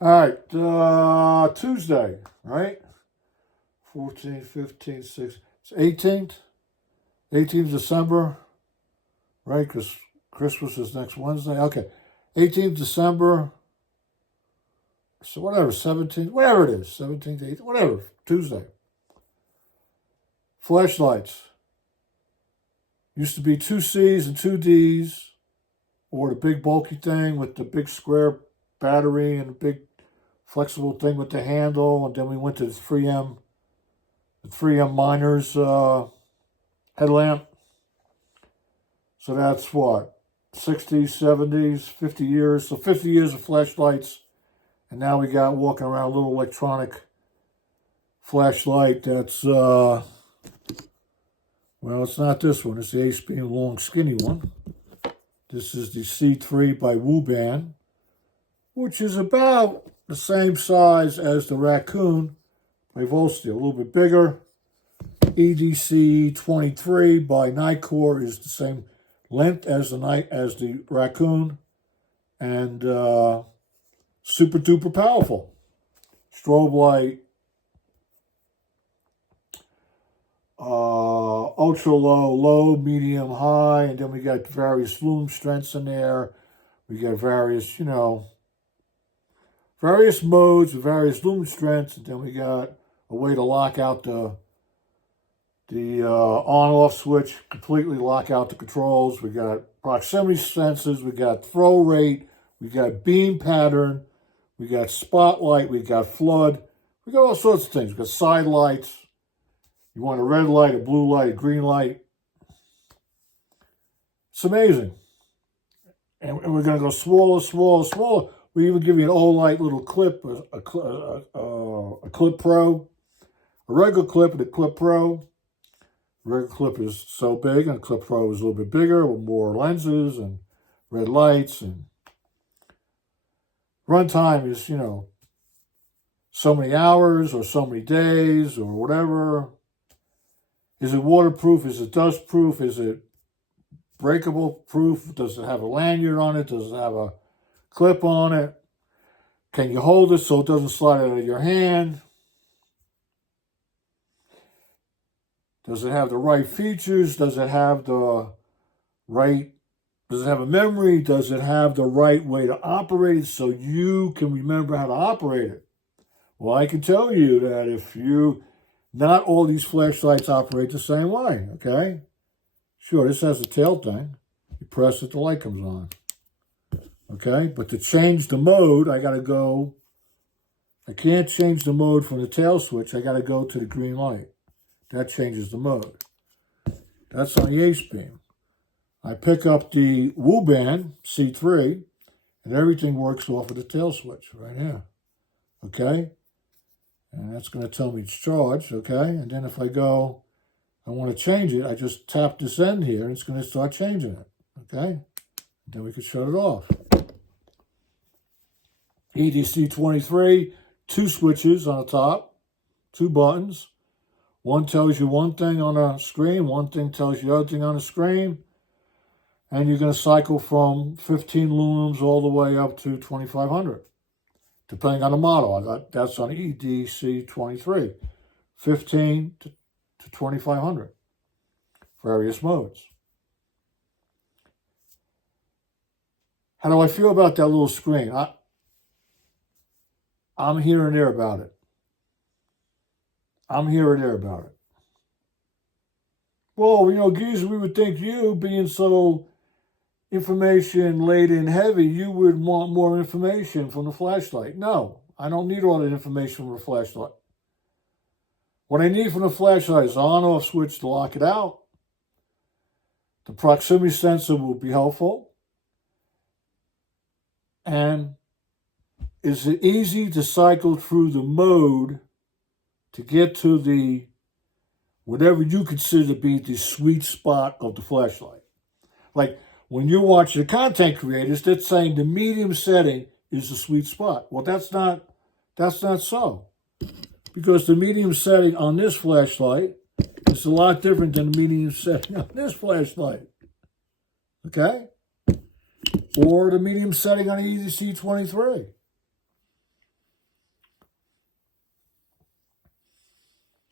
All right, Tuesday, right? 14th, 15th, 16th, 18th? 18th December, right? Because Christmas is next Wednesday. Okay, 18th December, so whatever, 17th, whatever it is, 17th, 18th, whatever, Tuesday. Flashlights. Used to be two C's and two D's, or the big bulky thing with the big square battery and the big flexible thing with the handle, and then we went to the 3M Miners headlamp. So that's what, 60s, 70s, 50 years. So 50 years of flashlights, and now we got walking around a little electronic flashlight that's, well, it's not this one. It's the Ace Beam long skinny one. This is the C3 by Gabbing, which is about the same size as the Raccoon by Volsteel, a little bit bigger. EDC 23 by Nightcore is the same length as the Raccoon, and super duper powerful. Strobe light, ultra low, low, medium, high, and then we got various lumen strengths in there. We got various, various modes, various lumen strengths, and then we got a way to lock out the on-off switch, completely lock out the controls. We got proximity sensors, we got throw rate, we got beam pattern, we got spotlight, we got flood, we got all sorts of things. We got side lights. You want a red light, a blue light, a green light. It's amazing. And we're going to go smaller, smaller, smaller. We even give you an Olight little clip, a Clip Pro, a regular clip and a Clip Pro. The regular clip is so big, and the Clip Pro is a little bit bigger with more lenses and red lights. And runtime is, so many hours or so many days or whatever. Is it waterproof? Is it dust proof? Is it breakable proof? Does it have a lanyard on it? Does it have a clip on it? Can you hold it so it doesn't slide out of your hand? Does it have the right features? Does it have a memory? Does it have the right way to operate it so you can remember how to operate it? Well, I can tell you that not all these flashlights operate the same way, okay? Sure, this has a tail thing. You press it, the light comes on. Okay, but to change the mode, I can't change the mode from the tail switch. I got to go to the green light. That changes the mode. That's on the Ace Beam. I pick up the Gabbing C3, and everything works off of the tail switch right here. Okay? And that's going to tell me it's charged, okay? And then if I want to change it, I just tap this end here, and it's going to start changing it, okay? Then we can shut it off. EDC 23, two switches on the top, two buttons. One tells you one thing on a screen, one thing tells you the other thing on the screen. And you're going to cycle from 15 lumens all the way up to 2,500, depending on the model. That's on EDC 23, 15 to 2,500, various modes. How do I feel about that little screen? I'm here and there about it. Well, geez, we would think you, being so information laden heavy, you would want more information from the flashlight. No, I don't need all that information from the flashlight. What I need from the flashlight is an on-off switch to lock it out. The proximity sensor will be helpful. And is it easy to cycle through the mode to get to the whatever you consider to be the sweet spot of the flashlight? Like when you watch the content creators, they're saying the medium setting is the sweet spot. Well, that's not so. Because the medium setting on this flashlight is a lot different than the medium setting on this flashlight. Okay? Or the medium setting on EDC 23.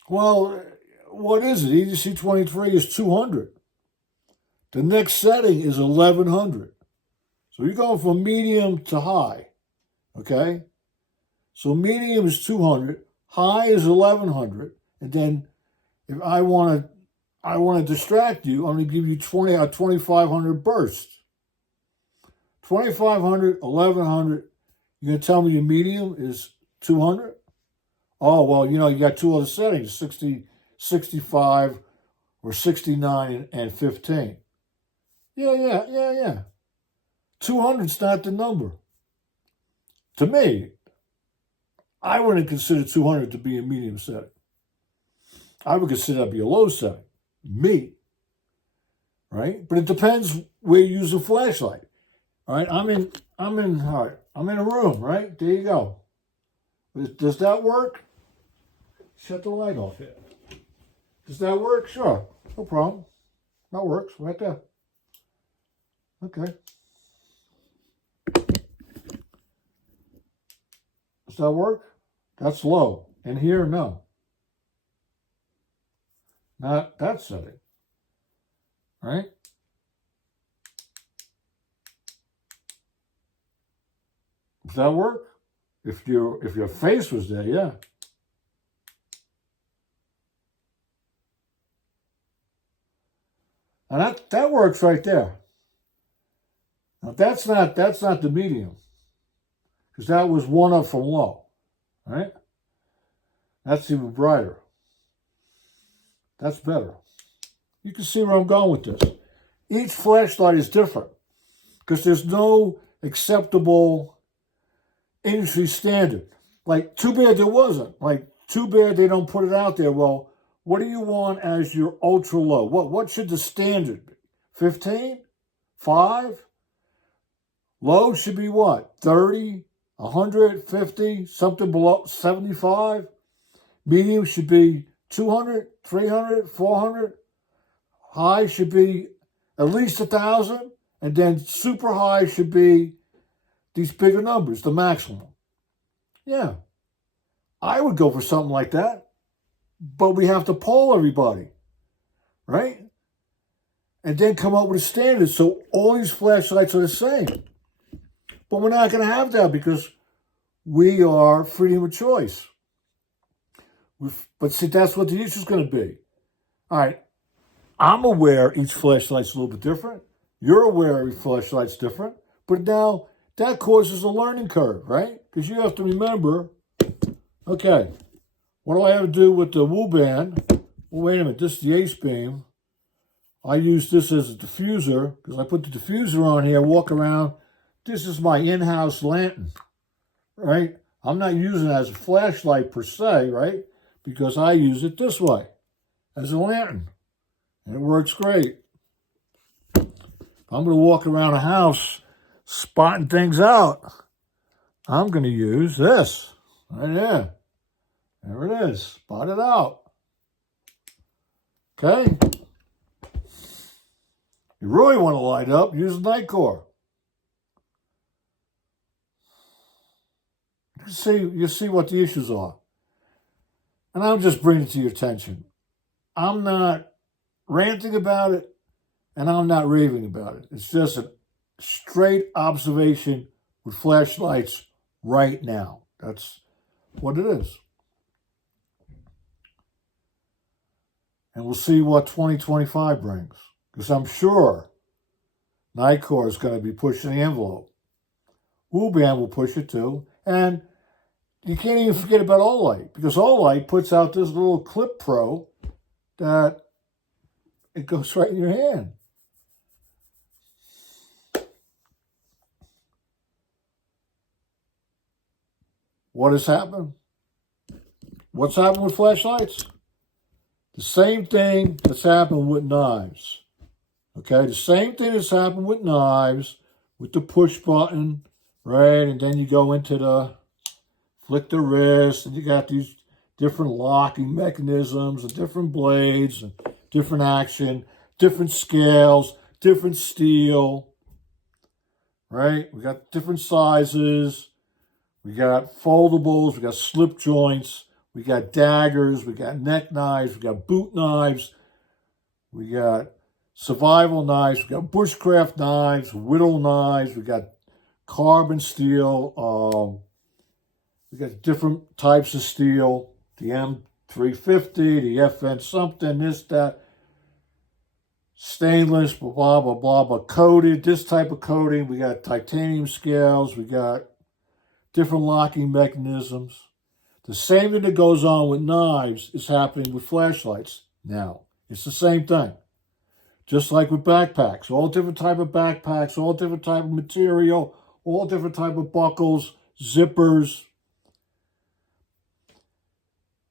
Well, what is it? EDC 23 is 200. The next setting is 1100. So you're going from medium to high, okay? So medium is 200, high is 1100, and then if I want to distract you, I'm going to give you a 2500 burst. 2500, 1100. You're going to tell me your medium is 200? Oh, well, you got two other settings, 60, 65, or 69 and 15. Yeah. 200's not the number. To me, I wouldn't consider 200 to be a medium setting. I would consider that to be a low setting. Me. Right? But it depends where you use a flashlight. All right? I'm in a room, right? There you go. Does that work? Shut the light off here. Does that work? Sure. No problem. That works right there. Okay. Does that work? That's low. And here, no. Not that setting. Right? Does that work? If your face was there, yeah. And that works right there. Now that's not the medium. Because that was one up from low. Right? That's even brighter. That's better. You can see where I'm going with this. Each flashlight is different. Because there's no acceptable industry standard. Like, too bad there wasn't. Like, too bad they don't put it out there. Well, what do you want as your ultra low? What should the standard be? 15? 5? Low should be what? 30? 150? Something below 75? Medium should be 200, 300, 400. High should be at least 1,000. And then super high should be these bigger numbers, the maximum. Yeah. I would go for something like that. But we have to poll everybody. Right? And then come up with a standard so all these flashlights are the same. But we're not going to have that because we are freedom of choice. But see, that's what the issue is going to be. All right. I'm aware each flashlight's a little bit different. You're aware each flashlight's different. But now that causes a learning curve, right? Because you have to remember, okay, what do I have to do with the Wu band? Well, wait a minute, this is the Ace beam. I use this as a diffuser because I put the diffuser on here, walk around. This is my in-house lantern, right? I'm not using it as a flashlight per se, right? Because I use it this way, as a lantern. And it works great. I'm going to walk around a house spotting things out. I'm going to use this right there. There it is. Spot it out. Okay? You really want to light up, use night core. You see what the issues are. And I'm just bringing it to your attention. I'm not ranting about it, and I'm not raving about it. It's just a straight observation with flashlights right now. That's what it is. And we'll see what 2025 brings. Because I'm sure Nightcore is going to be pushing the envelope. Wu-Band will push it too. And you can't even forget about Olight. Because Olight puts out this little Clip Pro that it goes right in your hand. What has happened? What's happened with flashlights? The same thing that's happened with knives. Okay, the same thing that's happened with knives, with the push button, right? And then you go into the flick the wrist, and you got these different locking mechanisms, and different blades, and different action, different scales, different steel, right? We got different sizes. We got foldables. We got slip joints. We got daggers, we got neck knives, we got boot knives, we got survival knives, we got bushcraft knives, whittle knives, we got carbon steel, we got different types of steel, the M350, the FN something, this, that, stainless, blah, blah, blah, but coated, this type of coating. We got titanium scales, we got different locking mechanisms. The same thing that goes on with knives is happening with flashlights now. It's the same thing. Just like with backpacks, all different type of backpacks, all different type of material, all different type of buckles, zippers,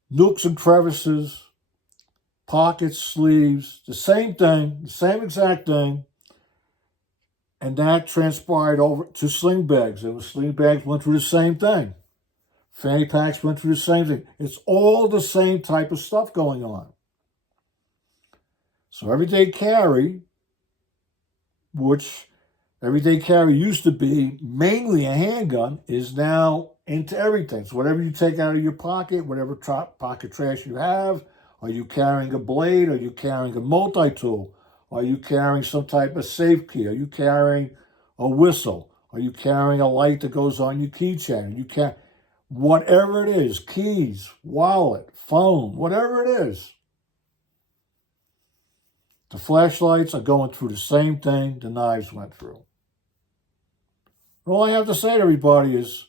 nooks and crevices, pockets, sleeves, the same thing, the same exact thing. And that transpired over to sling bags. And the sling bags went through the same thing. Fanny packs went through the same thing. It's all the same type of stuff going on. So everyday carry, which everyday carry used to be mainly a handgun, is now into everything. So whatever you take out of your pocket, whatever pocket trash you have, are you carrying a blade? Are you carrying a multi-tool? Are you carrying some type of safe key? Are you carrying a whistle? Are you carrying a light that goes on your keychain? Whatever it is, keys, wallet, phone, whatever it is. The flashlights are going through the same thing the knives went through. And all I have to say to everybody is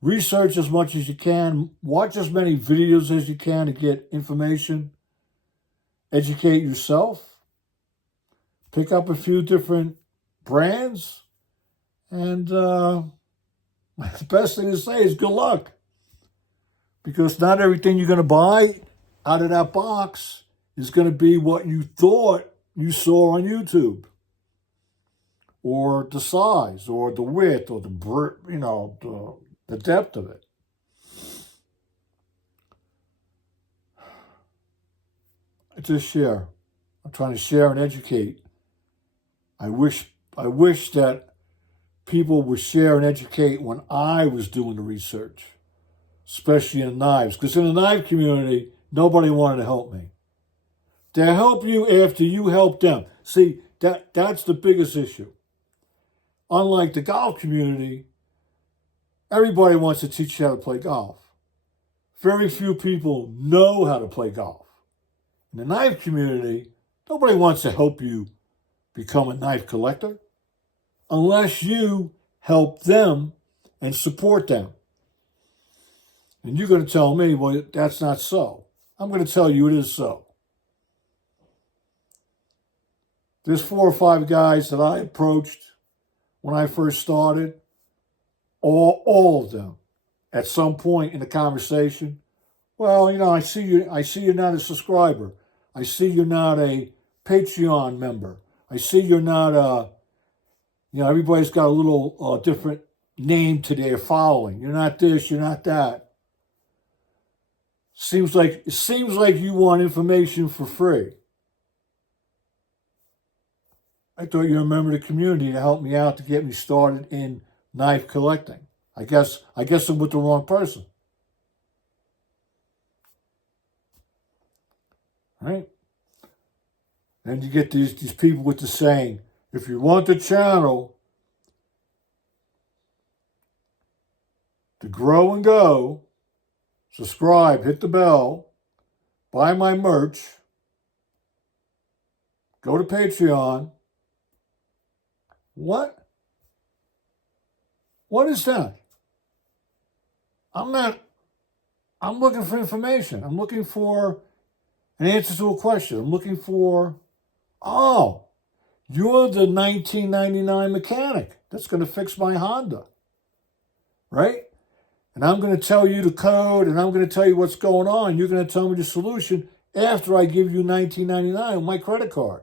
research as much as you can, watch as many videos as you can to get information, educate yourself, pick up a few different brands, and the best thing to say is good luck. Because not everything you're going to buy out of that box is going to be what you thought you saw on YouTube, or the size, or the width, or the depth of it. I just share. I'm trying to share and educate. I wish that people would share and educate when I was doing the research, especially in knives. Because in the knife community, nobody wanted to help me. They'll help you after you help them. See, that's the biggest issue. Unlike the golf community, everybody wants to teach you how to play golf. Very few people know how to play golf. In the knife community, nobody wants to help you become a knife collector unless you help them and support them. And you're going to tell me, well, that's not so. I'm going to tell you it is so. There's 4 or 5 guys that I approached when I first started, all of them, at some point in the conversation, well, I see you're not a subscriber. I see you're not a Patreon member. I see you're not everybody's got a little different name to their following. You're not this, you're not that. Seems like you want information for free. I thought you were a member of the community to help me out to get me started in knife collecting. I guess I'm with the wrong person. Right? And you get these people with the saying, if you want the channel to grow and go, subscribe, hit the bell, buy my merch, go to Patreon. What? What is that? I'm looking for information. I'm looking for an answer to a question. I'm looking for, you're the 1999 mechanic that's going to fix my Honda, right? And I'm going to tell you the code, and I'm going to tell you what's going on. You're going to tell me the solution after I give you $19.99 on my credit card.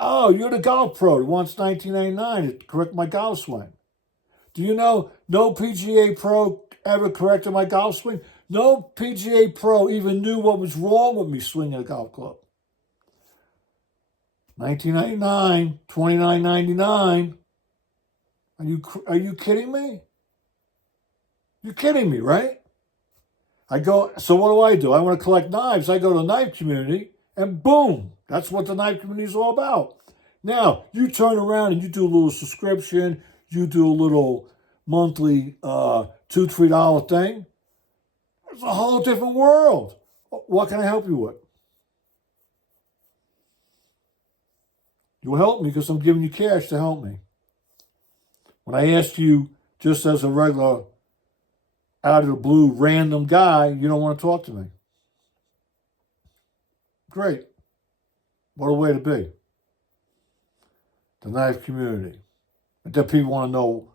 Oh, you're the golf pro who wants $19.99 to correct my golf swing. Do you know no PGA pro ever corrected my golf swing? No PGA pro even knew what was wrong with me swinging a golf club. $19.99, $29.99. Are you kidding me? You're kidding me, right? So what do? I want to collect knives. I go to the knife community, and boom, that's what the knife community is all about. Now, you turn around and you do a little subscription, you do a little monthly $2, $3 thing. It's a whole different world. What can I help you with? You'll help me because I'm giving you cash to help me. When I ask you, just as a regular, out of the blue, random guy, you don't want to talk to me. Great. What a way to be. The knife community. And then people want to know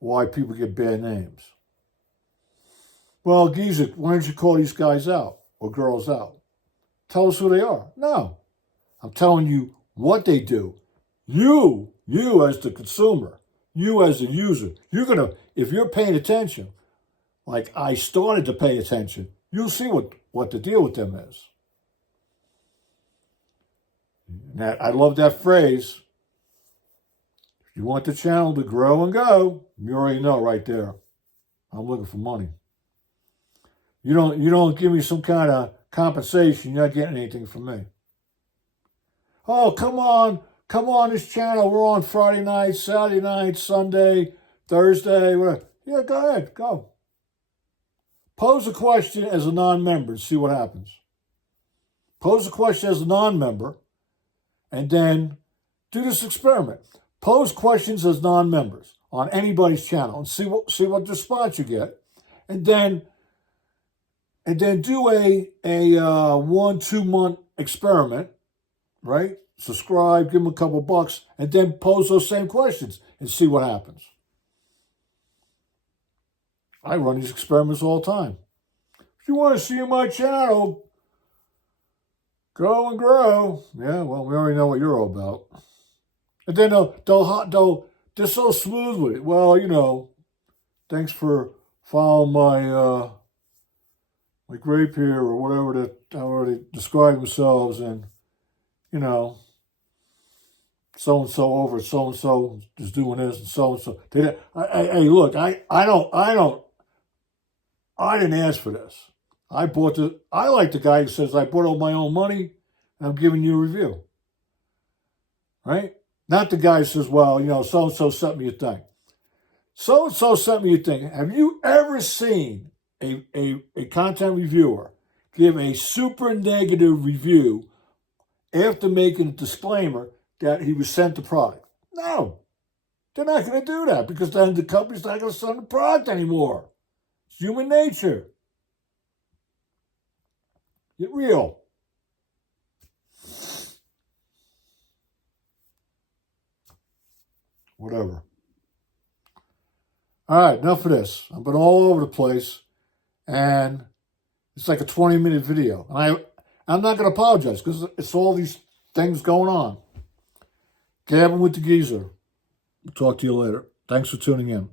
why people get bad names. Well, geezer, why don't you call these guys out or girls out? Tell us who they are. No. I'm telling you what they do. You as the consumer, you as the user, if you're paying attention, like I started to pay attention, you'll see what the deal with them is. I love that phrase. If you want the channel to grow and go, you already know right there. I'm looking for money. You don't give me some kind of compensation, you're not getting anything from me. Oh, come on this channel. We're on Friday night, Saturday night, Sunday, Thursday, whatever. Yeah, go ahead, go. Pose a question as a non-member and see what happens. Pose a question as a non-member and then do this experiment. Pose questions as non-members on anybody's channel and see what response you get. And then do a 1-2 month experiment, right? Subscribe, give them a couple bucks, and then pose those same questions and see what happens. I run these experiments all the time. If you want to see my channel, go and grow. Yeah, well, we already know what you're all about. And then they're so smooth with it. Well, thanks for following my grape here or whatever however they describe themselves, and so-and-so over so-and-so is doing this and so-and-so. Hey, look, I didn't ask for this. I like the guy who says, I bought all my own money and I'm giving you a review. Right? Not the guy who says, well, so-and-so sent me a thing. So-and-so sent me a thing. Have you ever seen a content reviewer give a super negative review after making a disclaimer that he was sent the product? No. They're not going to do that because then the company's not going to sell the product anymore. It's human nature. Get real. Whatever. All right, enough of this. I've been all over the place, and it's like a 20-minute video. And I'm not going to apologize because it's all these things going on. Gabbing with the geezer. Talk to you later. Thanks for tuning in.